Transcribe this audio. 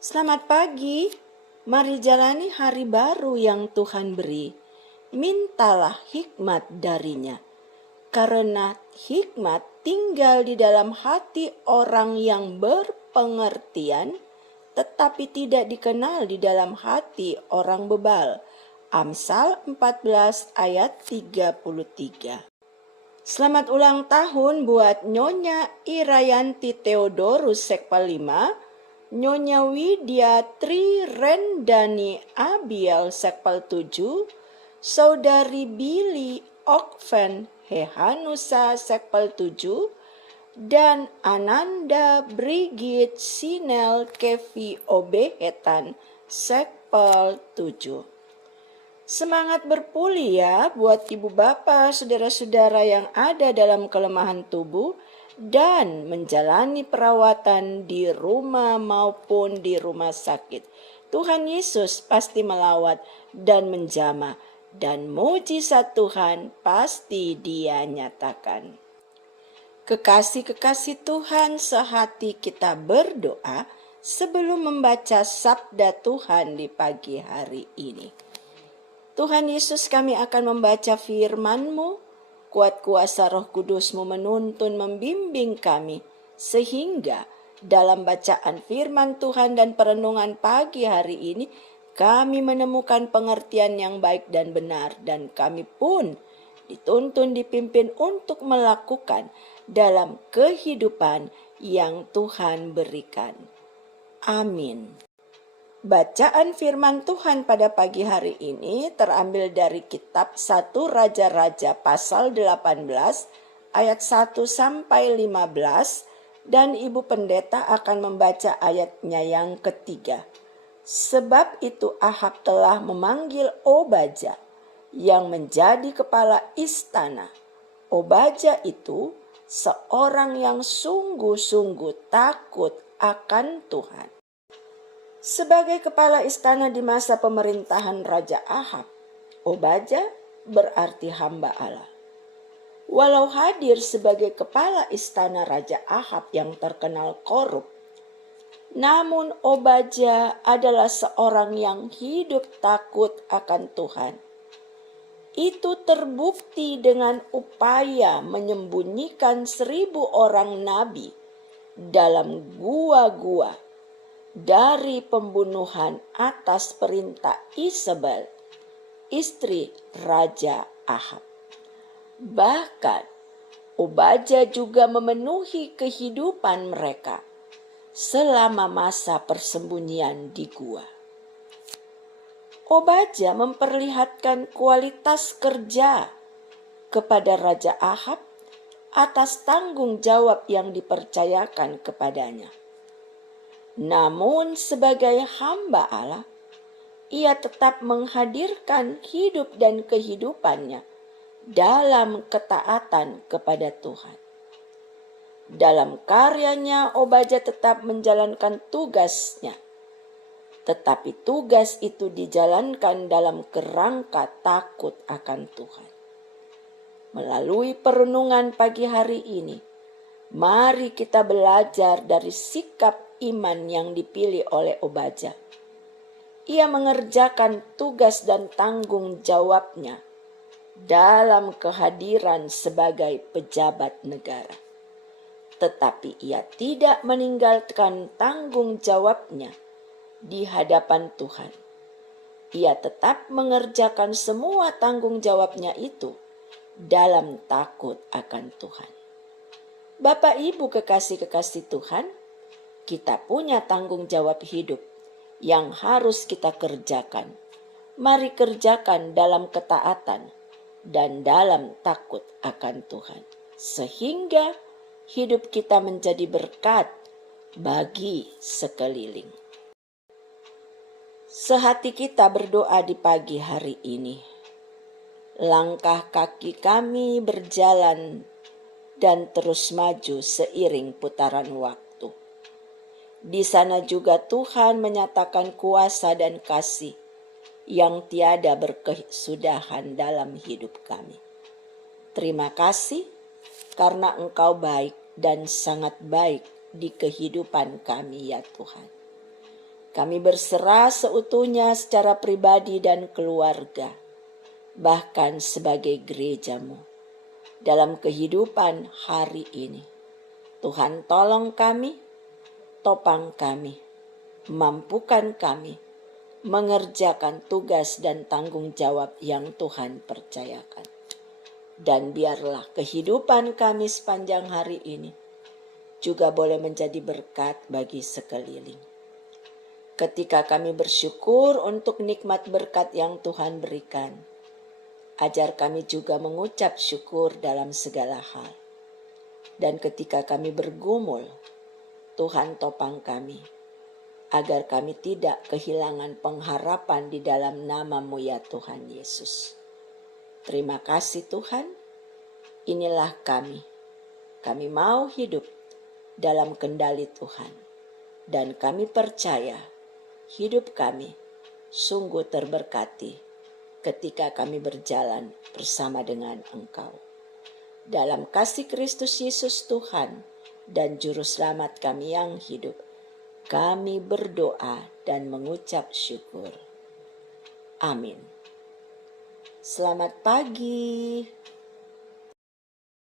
Selamat pagi, mari jalani hari baru yang Tuhan beri. Mintalah hikmat darinya, karena hikmat tinggal di dalam hati orang yang berpengertian, tetapi tidak dikenal di dalam hati orang bebal. Amsal 14 ayat 33. Selamat ulang tahun buat Nyonya Irayanti Theodorus Sekpal 5, Nyonya Widya Tri Rendani Abiel Sekpal 7, Saudari Billy Okven Hehanusa Sekpal 7, dan Ananda Brigit Sinel Kevi Obehetan Sekpal 7. Semangat berpuli ya buat ibu bapak, saudara-saudara yang ada dalam kelemahan tubuh dan menjalani perawatan di rumah maupun di rumah sakit. Tuhan Yesus pasti melawat dan menjamah, dan mujizat Tuhan pasti Dia nyatakan. Kekasih-kekasih Tuhan, sehati kita berdoa sebelum membaca sabda Tuhan di pagi hari ini. Tuhan Yesus, kami akan membaca firman-Mu, kuat kuasa Roh Kudus-Mu menuntun membimbing kami, sehingga dalam bacaan firman Tuhan dan perenungan pagi hari ini, kami menemukan pengertian yang baik dan benar, dan kami pun dituntun dipimpin untuk melakukan dalam kehidupan yang Tuhan berikan. Amin. Bacaan firman Tuhan pada pagi hari ini terambil dari kitab 1 Raja-Raja pasal 18 ayat 1 sampai 15, dan Ibu Pendeta akan membaca ayatnya yang ketiga. Sebab itu Ahab telah memanggil Obaja yang menjadi kepala istana. Obaja itu seorang yang sungguh-sungguh takut akan Tuhan. Sebagai kepala istana di masa pemerintahan Raja Ahab, Obaja berarti hamba Allah. Walau hadir sebagai kepala istana Raja Ahab yang terkenal korup, namun Obaja adalah seorang yang hidup takut akan Tuhan. Itu terbukti dengan upaya menyembunyikan 1.000 orang nabi dalam gua-gua dari pembunuhan atas perintah Isabel, istri Raja Ahab. Bahkan Obaja juga memenuhi kehidupan mereka selama masa persembunyian di gua. Obaja memperlihatkan kualitas kerja kepada Raja Ahab atas tanggung jawab yang dipercayakan kepadanya. Namun sebagai hamba Allah, ia tetap menghadirkan hidup dan kehidupannya dalam ketaatan kepada Tuhan. Dalam karyanya, Obaja tetap menjalankan tugasnya, tetapi tugas itu dijalankan dalam kerangka takut akan Tuhan. Melalui perenungan pagi hari ini, mari kita belajar dari sikap iman yang dipilih oleh Obaja. Ia mengerjakan tugas dan tanggung jawabnya dalam kehadiran sebagai pejabat negara. Tetapi ia tidak meninggalkan tanggung jawabnya di hadapan Tuhan. Ia tetap mengerjakan semua tanggung jawabnya itu dalam takut akan Tuhan. Bapak Ibu kekasih-kekasih Tuhan, kita punya tanggung jawab hidup yang harus kita kerjakan. Mari kerjakan dalam ketaatan dan dalam takut akan Tuhan, sehingga hidup kita menjadi berkat bagi sekeliling. Sehati kita berdoa di pagi hari ini. Langkah kaki kami berjalan dan terus maju seiring putaran waktu. Di sana juga Tuhan menyatakan kuasa dan kasih yang tiada berkesudahan dalam hidup kami. Terima kasih karena Engkau baik dan sangat baik di kehidupan kami ya Tuhan. Kami berserah seutuhnya secara pribadi dan keluarga, bahkan sebagai gereja-Mu, dalam kehidupan hari ini. Tuhan tolong kami, topang kami, mampukan kami, mengerjakan tugas dan tanggung jawab yang Tuhan percayakan. Dan biarlah kehidupan kami sepanjang hari ini juga boleh menjadi berkat bagi sekeliling. Ketika kami bersyukur untuk nikmat berkat yang Tuhan berikan, ajar kami juga mengucap syukur dalam segala hal. Dan ketika kami bergumul, Tuhan topang kami, agar kami tidak kehilangan pengharapan di dalam nama-Mu ya Tuhan Yesus. Terima kasih Tuhan, inilah kami. Kami mau hidup dalam kendali Tuhan. Dan kami percaya hidup kami sungguh terberkati ketika kami berjalan bersama dengan Engkau. Dalam kasih Kristus Yesus Tuhan dan Juru Selamat kami yang hidup, kami berdoa dan mengucap syukur. Amin. Selamat pagi.